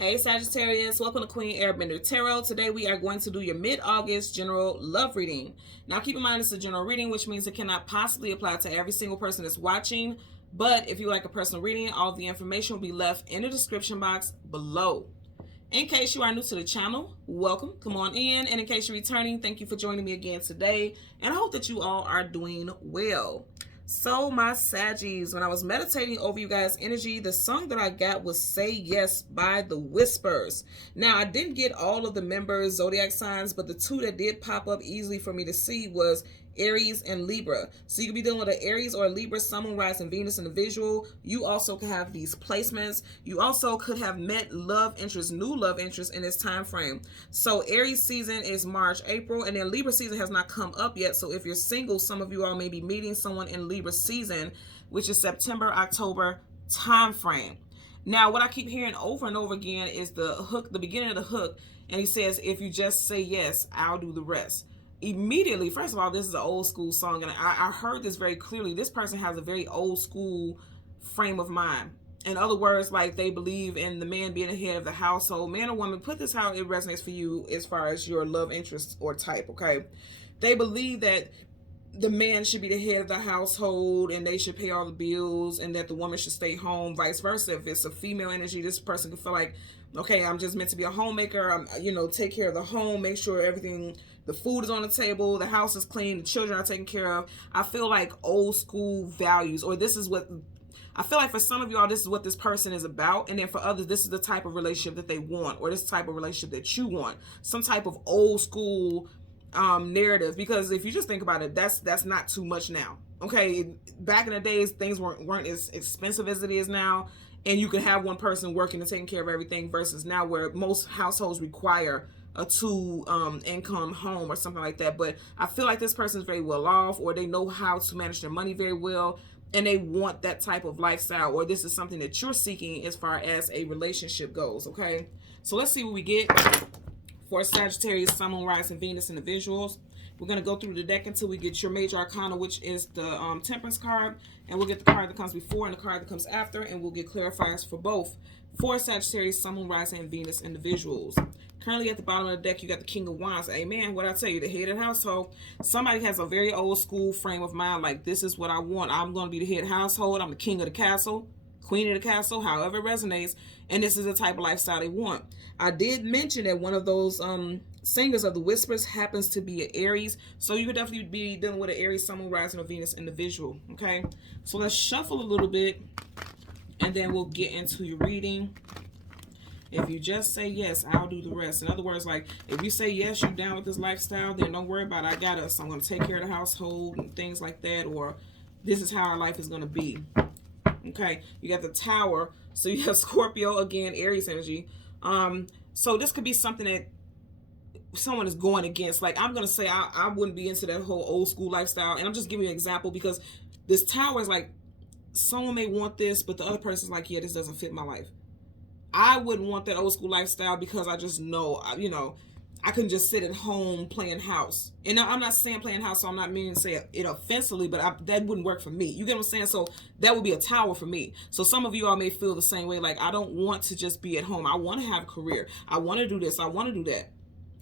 Hey Sagittarius, welcome to Queen Airbender Tarot. Today we are going to do your mid-August general love reading. Now keep in mind it's a general reading, which means it cannot possibly apply to every single person that's watching. But if you like a personal reading, all of the information will be left in the description box below. In case you are new to the channel, welcome, come on in. And in case you're returning, thank you for joining me again today. And I hope that you all are doing well. So my Saggies, when I was meditating over you guys' energy, the song that I got was Say Yes by the Whispers. Now, I didn't get all of the members' zodiac signs, but the two that did pop up easily for me to see was Aries and Libra. So you could be dealing with an Aries or a Libra, Sun, Moon, Rising, Venus in the visual. You also can have these placements. You also could have met love interest, new love interest in this time frame. So Aries season is March, April, and then Libra season has not come up yet. So if you're single, some of you all may be meeting someone in Libra season, which is September, October time frame. Now, what I keep hearing over and over again is the hook, the beginning of the hook, and he says, if you just say yes, I'll do the rest. Immediately, first of all, this is an old school song, and I heard this very clearly. This person has a very old school frame of mind. In other words, like they believe in the man being the head of the household. Man or woman, put this how it resonates for you as far as your love interest or type, okay? They believe that the man should be the head of the household and they should pay all the bills and that the woman should stay home, vice versa. If it's a female energy, this person can feel like, okay, I'm just meant to be a homemaker. I'm, take care of the home, make sure everything, the food is on the table, the house is clean, the children are taken care of. I feel like old school values, or this is what, I feel like for some of y'all, this is what this person is about. And then for others, this is the type of relationship that they want, or this type of relationship that you want. Some type of old school narrative, because if you just think about it, that's not too much now. Okay, back in the days, things weren't as expensive as it is now, and you could have one person working and taking care of everything, versus now where most households require a two income home or something like that. But I feel like this person is very well off, or they know how to manage their money very well, and they want that type of lifestyle, or this is something that you're seeking as far as a relationship goes. Okay, so let's see what we get for Sagittarius, Sun, Moon, Rising, Venus in the visuals. We're going to go through the deck until we get your major arcana, which is the Temperance card, and we'll get the card that comes before and the card that comes after, and we'll get clarifiers for both for Sagittarius, Sun, Moon, Rising, and Venus in the visuals. Currently at the bottom of the deck, you got the King of Wands. Amen. What I tell you, the head of the household. Somebody has a very old school frame of mind, like this is what I want. I'm going to be the head of the household. I'm the king of the castle, queen of the castle, however it resonates. And this is the type of lifestyle they want. I did mention that one of those singers of the Whispers happens to be an Aries. So you could definitely be dealing with an Aries, Sun, Moon, Rising, or Venus in the visual. Okay. So let's shuffle a little bit, and then we'll get into your reading. If you just say yes, I'll do the rest. In other words, like if you say yes, you're down with this lifestyle, then don't worry about it. I got us. I'm going to take care of the household and things like that. Or this is how our life is going to be. Okay. You got the Tower. So you have Scorpio, again, Aries energy. So this could be something that someone is going against. Like I'm going to say I wouldn't be into that whole old school lifestyle. And I'm just giving you an example because this Tower is like someone may want this, but the other person's like, yeah, this doesn't fit my life. I wouldn't want that old school lifestyle because I just know, I couldn't just sit at home playing house. And I'm not saying playing house, so I'm not meaning to say it offensively, but that wouldn't work for me. You get what I'm saying? So that would be a Tower for me. So some of you all may feel the same way. Like, I don't want to just be at home. I want to have a career. I want to do this. I want to do that.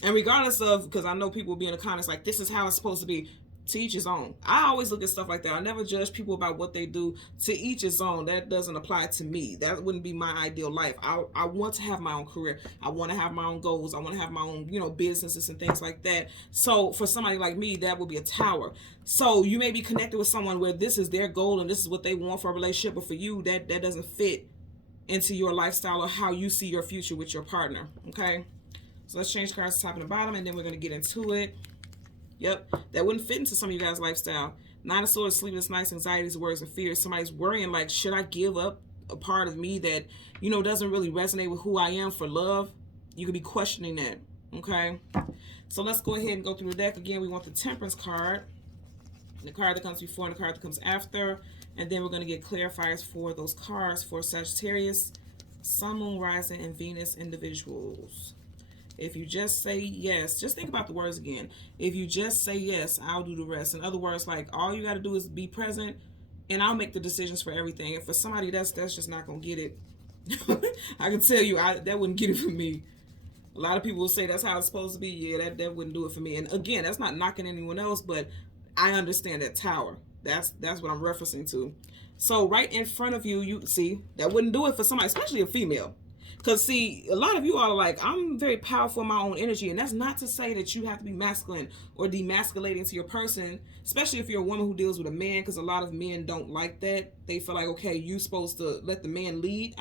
And regardless of, because I know people will be in the comments like, this is how it's supposed to be. To each his own. I always look at stuff like that. I never judge people about what they do. To each his own. That doesn't apply to me. That wouldn't be my ideal life. I want to have my own career. I want to have my own goals. I want to have my own, businesses and things like that. So for somebody like me, that would be a Tower. So you may be connected with someone where this is their goal and this is what they want for a relationship, but for you, that doesn't fit into your lifestyle or how you see your future with your partner. Okay? So let's change cards to top and the bottom, and then we're going to get into it. Yep, that wouldn't fit into some of you guys' lifestyle. Nine of Swords, sleepless nights, anxieties, worries, and fears. Somebody's worrying, like, should I give up a part of me that, doesn't really resonate with who I am for love? You could be questioning that, okay? So let's go ahead and go through the deck. Again, we want the Temperance card, the card that comes before and the card that comes after. And then we're going to get clarifiers for those cards for Sagittarius, Sun, Moon, Rising, and Venus individuals. If you just say yes, just think about the words again. If you just say yes, I'll do the rest. In other words, like all you got to do is be present and I'll make the decisions for everything. And for somebody that's just not going to get it, I can tell you, that wouldn't get it for me. A lot of people will say that's how it's supposed to be. Yeah, that wouldn't do it for me. And again, that's not knocking anyone else, but I understand that tower. That's what I'm referencing to. So right in front of you, you see, that wouldn't do it for somebody, especially a female. Because, see, a lot of you all are like, I'm very powerful in my own energy. And that's not to say that you have to be masculine or demasculating to your person, especially if you're a woman who deals with a man, because a lot of men don't like that. They feel like, okay, you're supposed to let the man lead.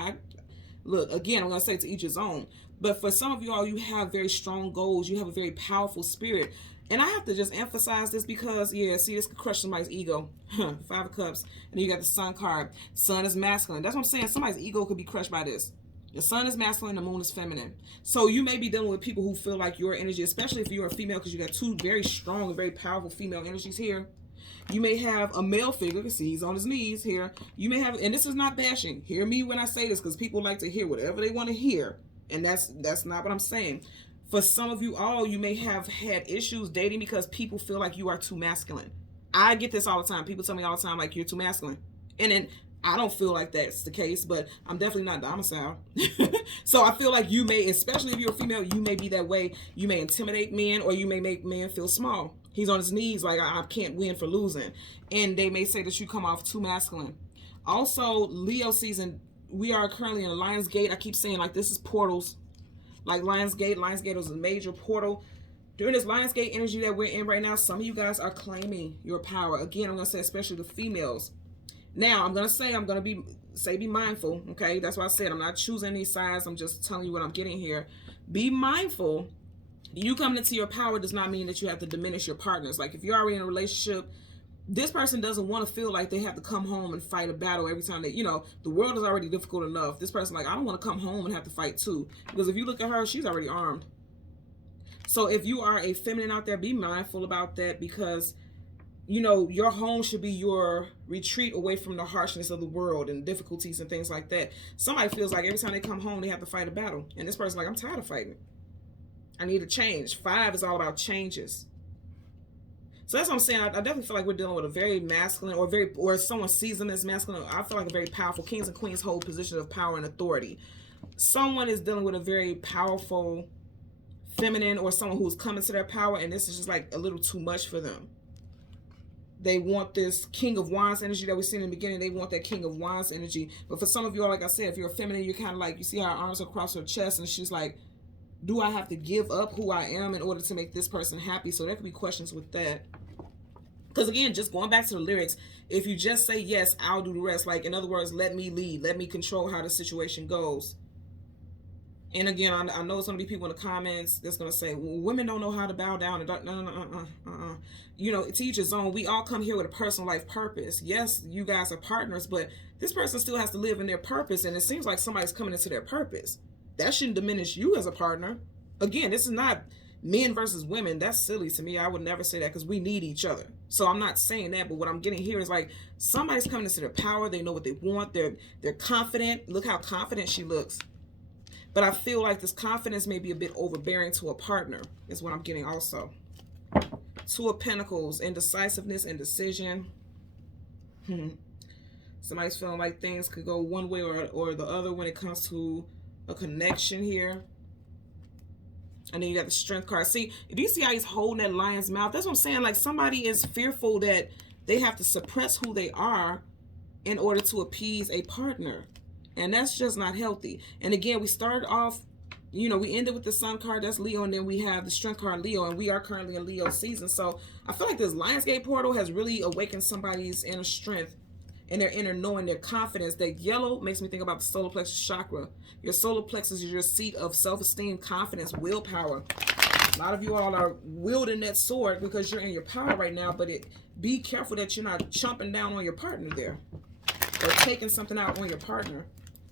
Look, again, I'm going to say to each his own. But for some of you all, you have very strong goals. You have a very powerful spirit. And I have to just emphasize this because, yeah, see, this could crush somebody's ego. 5 of Cups. And then you got the Sun card. Sun is masculine. That's what I'm saying. Somebody's ego could be crushed by this. The sun is masculine, the moon is feminine. So you may be dealing with people who feel like your energy, especially if you're a female, because you got two very strong and very powerful female energies here. You may have a male figure. See, he's on his knees here. You may have, and this is not bashing. Hear me when I say this, because people like to hear whatever they want to hear. And that's not what I'm saying. For some of you all, you may have had issues dating because people feel like you are too masculine. I get this all the time. People tell me all the time, like, you're too masculine. And then I don't feel like that's the case, but I'm definitely not domicile. So I feel like you may, especially if you're a female, you may be that way. You may intimidate men, or you may make men feel small. He's on his knees like, I can't win for losing. And they may say that you come off too masculine. Also, Leo season, we are currently in a Lion's Gate. I keep saying, like, this is portals. Like Lion's Gate is a major portal. During this Lion's Gate energy that we're in right now, some of you guys are claiming your power. Again, I'm going to say especially the females. Now, I'm going to be mindful, okay? That's why I said I'm not choosing any sides. I'm just telling you what I'm getting here. Be mindful. You coming into your power does not mean that you have to diminish your partners. Like, if you're already in a relationship, this person doesn't want to feel like they have to come home and fight a battle every time they, the world is already difficult enough. This person, like, I don't want to come home and have to fight too. Because if you look at her, she's already armed. So if you are a feminine out there, be mindful about that, because your home should be your retreat away from the harshness of the world and difficulties and things like that. Somebody feels like every time they come home, they have to fight a battle. And this person's like, I'm tired of fighting. I need a change. 5 is all about changes. So that's what I'm saying. I definitely feel like we're dealing with a very masculine, or someone sees them as masculine. I feel like a very powerful. Kings and queens hold position of power and authority. Someone is dealing with a very powerful feminine, or someone who's coming to their power, and this is just like a little too much for them. They want this King of Wands energy that we seen in the beginning. They want that King of Wands energy. But for some of you all, like I said, if you're a feminine, you're kind of like, you see her arms across her chest, and she's like, do I have to give up who I am in order to make this person happy? So there could be questions with that. Because again, just going back to the lyrics, if you just say yes, I'll do the rest. Like, in other words, let me lead. Let me control how the situation goes. And again, I know there's going to be people in the comments that's going to say, well, women don't know how to bow down. No. To each his own. We all come here with a personal life purpose. Yes, you guys are partners, but this person still has to live in their purpose. And it seems like somebody's coming into their purpose. That shouldn't diminish you as a partner. Again, this is not men versus women. That's silly to me. I would never say that, because we need each other. So I'm not saying that, but what I'm getting here is like, somebody's coming into their power. They know what they want. They're confident. Look how confident she looks. But I feel like this confidence may be a bit overbearing to a partner, is what I'm getting also. 2 of Pentacles, indecisiveness, indecision. Somebody's feeling like things could go one way or the other when it comes to a connection here. And then you got the Strength card. See, if you see how he's holding that lion's mouth, that's what I'm saying. Like, somebody is fearful that they have to suppress who they are in order to appease a partner. And that's just not healthy. And again, we started off, we ended with the Sun card, that's Leo, and then we have the Strength card, Leo, and we are currently in Leo season. So I feel like this Lionsgate portal has really awakened somebody's inner strength and their inner knowing, their confidence. That yellow makes me think about the solar plexus chakra. Your solar plexus is your seat of self-esteem, confidence, willpower. A lot of you all are wielding that sword because you're in your power right now, but be careful that you're not chomping down on your partner there, or taking something out on your partner.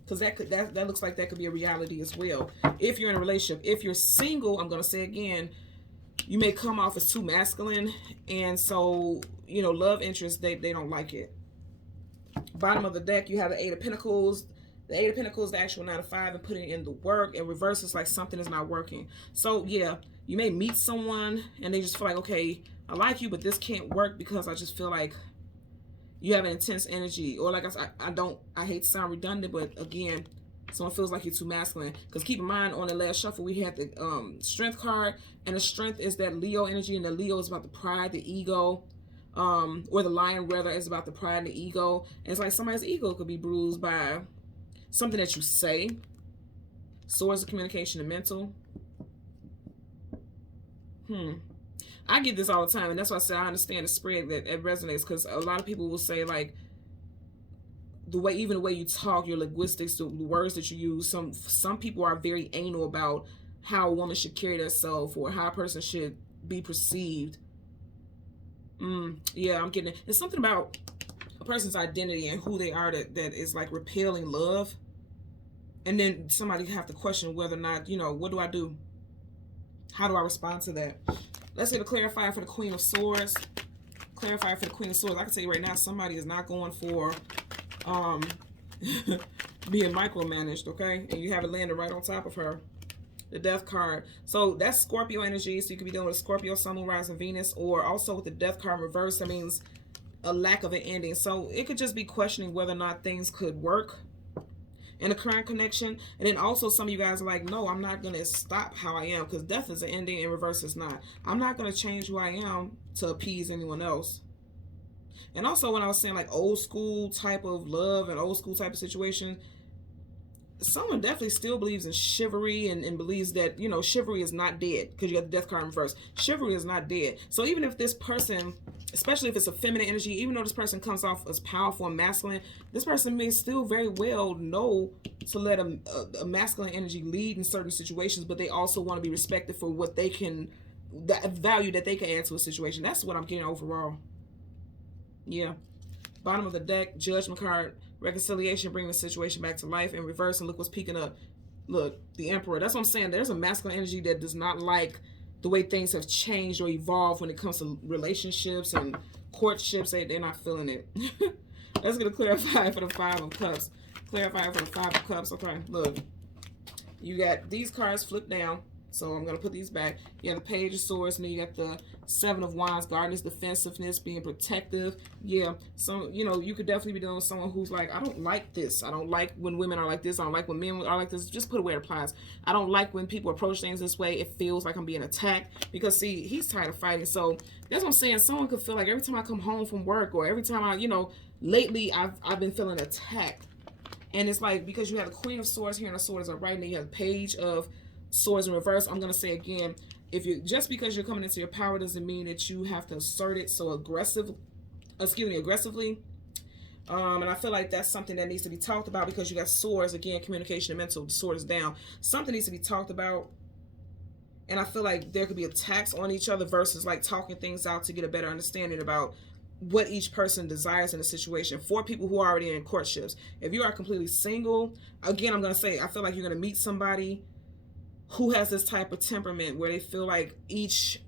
Because that looks like that could be a reality as well. If you're in a relationship. If you're single, I'm going to say again, you may come off as too masculine. And so, love interest, they don't like it. Bottom of the deck, you have the 8 of Pentacles. The 8 of Pentacles, the actual 9 of 5, and putting in the work. And reverse is like something is not working. So, yeah, you may meet someone and they just feel like, okay, I like you, but this can't work because I just feel like you have an intense energy. Or like I hate to sound redundant, but again, Someone feels like you're too masculine. Because keep in mind, on the last shuffle, we had the strength card. And the strength is that Leo energy. And the Leo is about the pride, the ego. Or the lion, rather, is about the pride and the ego. And it's like somebody's ego could be bruised by something that you say. Swords of communication and mental. I get this all the time. And that's why I say I understand the spread that it resonates. Because a lot of people will say, like, even the way you talk, your linguistics, the words that you use, some people are very anal about how a woman should carry herself or how a person should be perceived. Yeah, I'm getting it. There's something about a person's identity and who they are that is like repelling love. And then somebody have to question whether or not, you know, what do I do? How do I respond to that? Let's get a clarifier for the Queen of Swords. Clarifier for the Queen of Swords. I can tell you right now, somebody is not going for being micromanaged, okay? And you have it landed right on top of her. The Death card. So that's Scorpio energy. So you could be dealing with Scorpio, Sun, Moon, Rising, Venus, or also with the Death card reverse. That means a lack of an ending. So it could just be questioning whether or not things could work in a current connection. And then also some of you guys are like, no, I'm not going to stop how I am, because death is an ending and reverse is not. I'm not going to change who I am to appease anyone else. And also when I was saying like old school type of love and old school type of situation, someone definitely still believes in chivalry and believes that, you know, chivalry is not dead, because you got the Death card in reverse. Chivalry is not dead. So even if this person, especially if it's a feminine energy, even though this person comes off as powerful and masculine, this person may still very well know to let a masculine energy lead in certain situations, but they also want to be respected for what they can, the value that they can add to a situation. That's what I'm getting overall. Yeah. Bottom of the deck, Judgment card. Reconciliation, bringing the situation back to life. In reverse, and look what's peeking up. Look, the Emperor. That's what I'm saying. There's a masculine energy that does not like the way things have changed or evolved when it comes to relationships and courtships. They're not feeling it. Let's get a clarify for the Five of Cups. Clarify for the Five of Cups. Okay, look. You got these cards flipped down. So I'm going to put these back. You have the Page of Swords, and then you got the Seven of Wands, guardedness, defensiveness, being protective. Yeah, so, you know, you could definitely be dealing with someone who's like, I don't like this. I don't like when women are like this. I don't like when men are like this. Just put it where it applies. I don't like when people approach things this way. It feels like I'm being attacked. Because, see, he's tired of fighting. So that's what I'm saying. Someone could feel like every time I come home from work, or every time I, you know, lately I've been feeling attacked. And it's like, because you have the Queen of Swords here, and the Swords are right, and then you have the Page of Swords in reverse. I'm going to say again, if you just because you're coming into your power doesn't mean that you have to assert it so aggressively. And I feel like that's something that needs to be talked about, because you got swords again, communication and mental. The sword is down. Something needs to be talked about. And I feel like there could be attacks on each other versus like talking things out to get a better understanding about what each person desires in a situation. For people who are already in courtships, if you are completely single, again, I'm going to say, I feel like you're going to meet somebody who has this type of temperament where they feel like each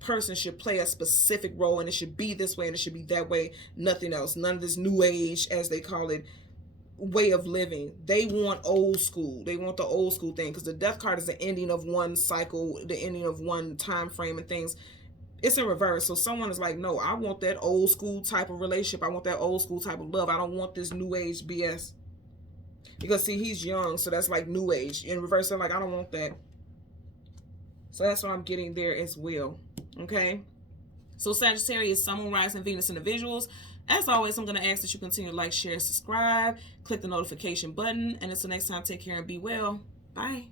person should play a specific role, and it should be this way and it should be that way, nothing else. None of this new age, as they call it, way of living. They want old school. They want the old school thing, because the Death card is the ending of one cycle, the ending of one time frame and things. It's in reverse. So someone is like, no, I want that old school type of relationship. I want that old school type of love. I don't want this new age BS. Because, see, he's young, so that's like new age. In reverse, they're like, I don't want that. So that's what I'm getting there as well. Okay? So Sagittarius, Sun, Moon, Rising, Venus individuals. As always, I'm going to ask that you continue to like, share, subscribe. Click the notification button. And until next time, take care and be well. Bye.